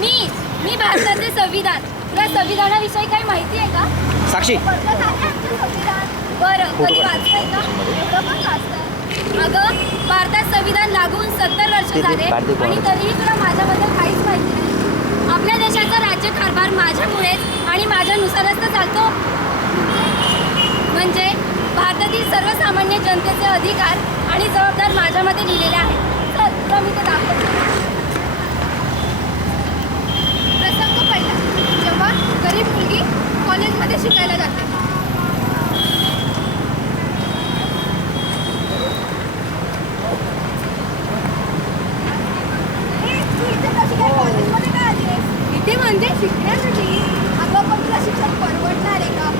मी भारताचे संविधान. तुला संविधानाविषयी काही माहिती आहे का? साक्षी बरं, कधी वाचलंय का? एवढं पण वाचलंय. अगं, भारतात संविधान लागू होऊन 70 वर्ष झाले आणि तरीही तुला माझ्याबद्दल काहीच माहिती नाही. आपल्या देशाचा राज्यकारभार माझ्यामुळेच आणि माझ्यानुसारच तर चालतो. म्हणजे भारतातील सर्वसामान्य जनतेचे अधिकार आणि जबाबदार माझ्यामध्ये लिहिलेले आहेत. चल, तुला मी ते दाखवते. प्रसंग पहिला, जेव्हा गरीब मुलगी कॉलेजमध्ये शिकायला जाते. इथे म्हणजे शिकण्यासाठी. अगं, पण तुला शिक्षण परवडणार आहे का?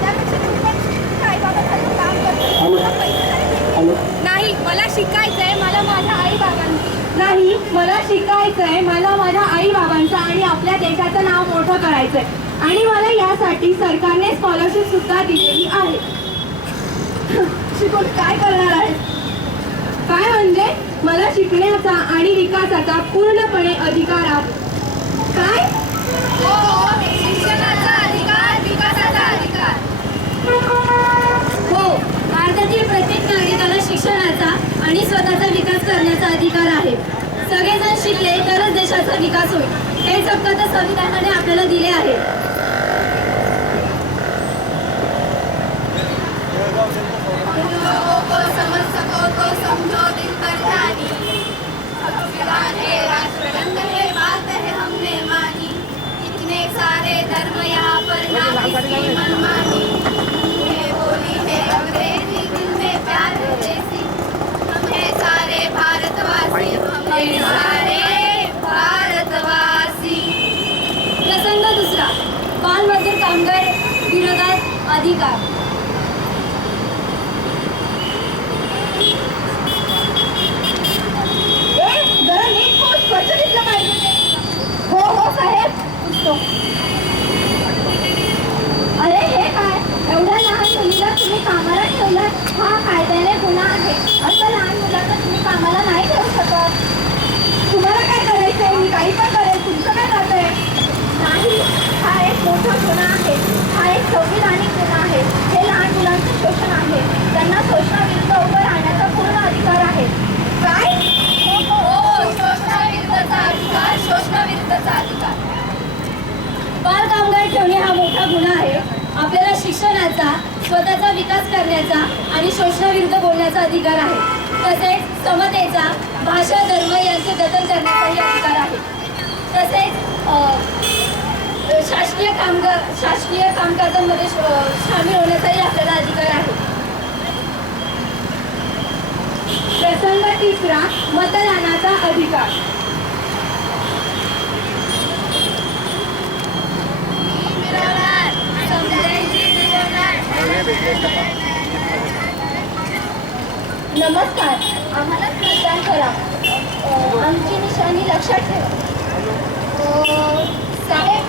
त्यापेक्षा तू पण काय बाबासारखं काम करतो. नाही, मला शिकायचंय. मला माझ्या आई बाबांचं नाही, मला शिकायचंय. मला माझ्या आई बाबांचं आणि आपल्या देशाचं नाव मोठं करायचंय. आणि मला यासाठी सरकारने स्कॉलरशिप सुद्धा दिलेली आहे. शिकून काय करणार आहे? काय म्हणजे मला शिकण्याचा आणि विकासाचा पूर्णपणे अधिकार आहे. काय? शिक्षणाचा अधिकार, विकासाचा अधिकार. हो, भारतातील प्रत्येक नागरिकाला शिक्षणाचा आणि स्वतःचा विकास करण्याचा अधिकार आहे. सगळेजण शिकले तरच देशाचा विकास होईल. हेच हक्क तर संविधानाने आपल्याला दिले आहे. समझ सको तो समझो दिल पर जानी. संविधान है राष्ट्ररंग है, बात है हमने मानी. इतने सारे धर्म यहाँ पर ना किसी मनमानी. ये बोली है अंग्रेजी, दिल में प्यार है देसी. हम है सारे भारतवासी, हम है सारे भारतवासी. प्रसंग दुसरा, बालमजूर कामगार विरोधात अधिकार. हो हो साहेब. अरे हे काय, एवढ्या लहान मुलीला तुम्ही कामाला ठेवलं? हा कायद्याने गुन्हा आहे. असं लहान मुलांना तुम्ही कामाला नाही ठेवू शकत. तुम्हाला काय करायचंय? मी काही पण करेल. तुमचं काय करतंय? नाही, हा एक मोठा गुन्हा आहे. हा एक संविधानिक गुन्हा आहे. हे लहान मुलांचं शोषण आहे. त्यांना शोषणाविरुद्ध उभं राहण्याचा पूर्ण अधिकार आहे. काय? शोषणाविरुद्धचा अधिकार. बाल कामगार ठेवणे हा मोठा गुन्हा आहे. आपल्याला शिक्षणाचा, स्वतःचा विकास करण्याचा आणि शोषणाविरुद्ध बोलण्याचा अधिकार आहे. तसेच समतेचा, भाषा, धर्म यांचे जतन करण्याचाही अधिकार आहे. तसेच शासकीय कामकाजांमध्ये सामील होण्याचाही आपल्याला अधिकार आहे. प्रसंग तिसरा, मतदानाचा अधिकार. नमस्कार, आम्हाला मतदान करा. आमची निशाणी लक्षात ठेवा. साहेब,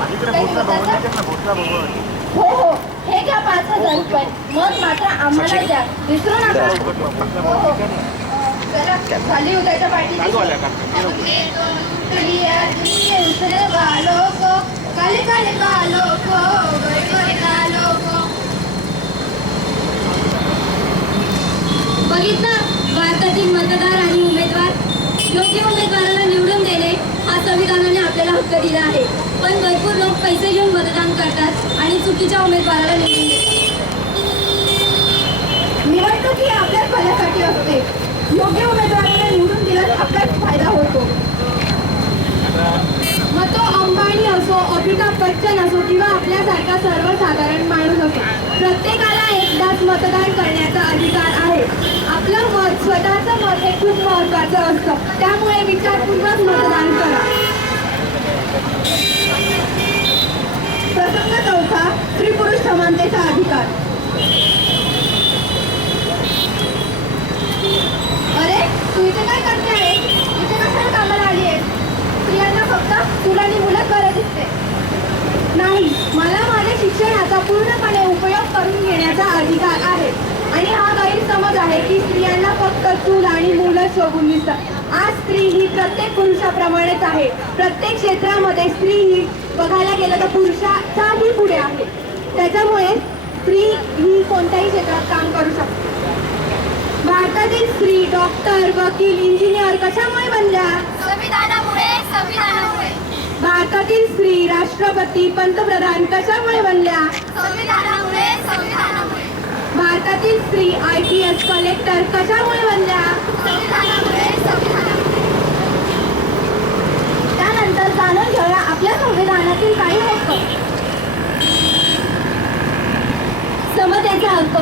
हो हो, हे घ्या 5,000 रुपये. मग मात्र आम्हाला द्या, विसरू नका. हो हो, खाली उद्याच्या पाठी. बघितलं, भारतातील मतदार आणि उमेदवार. योग्य उमेदवाराला निवडून देणे हा संविधानाने आपल्याला हक्क दिला आहे. पण भरपूर लोक पैसे घेऊन मतदान करतात आणि चुकीच्या उमेदवाराला निवडून देतात. निवडणूक ही आपल्याच भल्यासाठी असते. योग्य उमेदवाराला निवडून दिल्यास आपलाच फायदा होतो. मग तो अंबानी असो, अमिताभ बच्चन असो किंवा आपल्यासारखा सर्वसाधारण माणूस असो, प्रत्येकाला एकदाच मतदान करण्याचा अधिकार आहे. आपलं मत, स्वतःचं मत हे खूप महत्त्वाचं असतं. त्यामुळे विचारपूर्वक मतदान करा. प्रसंग चौथा, स्त्री पुरुष समानतेचा अधिकार. अरे, तू इथे काय करते आहे? इथे कशाला कामाला आली आहे? स्त्रियांना फक्त चूल आणि मुलं करत दिसते. नाही, मला माझ्या शिक्षणाचा पूर्णपणे उपयोग करून घेण्याचा अधिकार आहे. आणि हा गैरसमज आहे की स्त्रियांना फक्त चूल आणि मुलं शोभून दिसतात. आज स्त्री ही प्रत्येक पुरुषाप्रमाणेच आहे. प्रत्येक क्षेत्रामध्ये स्त्री ही बघायला गेलं तर पुरुषाच्याही पुढे आहे. त्याच्यामुळे स्त्री ही कोणत्याही क्षेत्रात काम करू शकते. भारतातील स्त्री डॉक्टर, वकील, इंजिनियर कशामुळे बनल्या? संविधानामुळे. भारतातील स्त्री राष्ट्रपती, पंतप्रधान कशामुळे बनल्या? संविधानामुळे. भारतातील स्त्री IPS, कलेक्टर कशामुळे बनल्या? संविधानामुळे. त्यानंतर जाणून घेऊया आपल्या संविधानातील काही हक्क. समतेचा हक्क,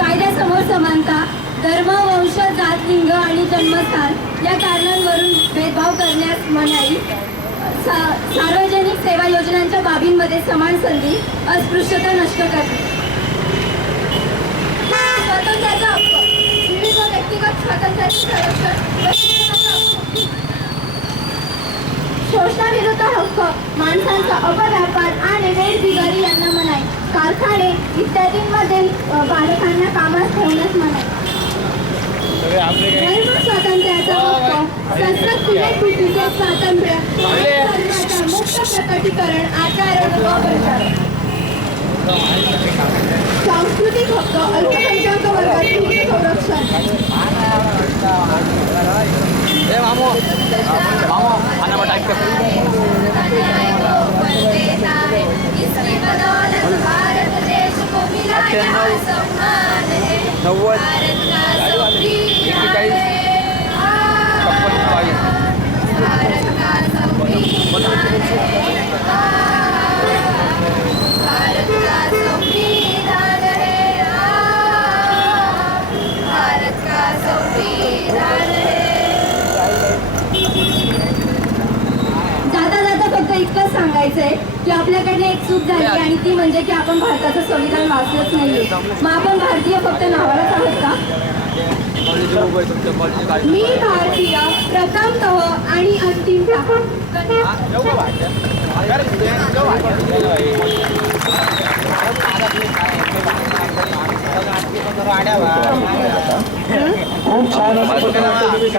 कायद्यासमोर समानता, धर्म, वंश, जात, लिंग आणि जन्मस्थान या कारणांवरून भेदभाव करण्यास मनाई, सार्वजनिक सेवा योजनांच्या बाबींमध्ये समान संधी, अस्पृश्यता नष्ट करणे. स्वातंत्र्याचा हक्क, विविध व्यक्तिगत स्वातंत्र्याचे संरक्षण व शिक्षणाचा हक्क. शोषणाविरुद्ध हक्क, माणसांचा अपव्यापार आणि वेठबिगारी यांना मनाई, कारखाने इत्यादींमध्ये बालकांना कामास ठेवण्यास मनाई. धर्म स्वातंत्र्याचा हक्क, संस्कृतीचे स्वातंत्र्य, धर्माचा मुक्त प्रकटीकरण, आचरण व प्रचार. सांस्कृतिक हक्क, अल्पसंख्याक वर्गातील संरक्षण. इसकी बदौलत भारत देश को मिला यहाँ सम्मान है. भारत का संविधान है. भारत का संविधान है. भारत का संविधान है. भारत का संविधान है. जाता जाता फक्त इतकंच सांगायचंय की आपल्याकडे एक चूक झाली आणि ती म्हणजे की आपण भारताचं संविधान वाचलंच नाहीये. मग आपण भारतीय फक्त नावालाच आहोत का? मी भारतीय प्रथमतः आणि अंतिमतः.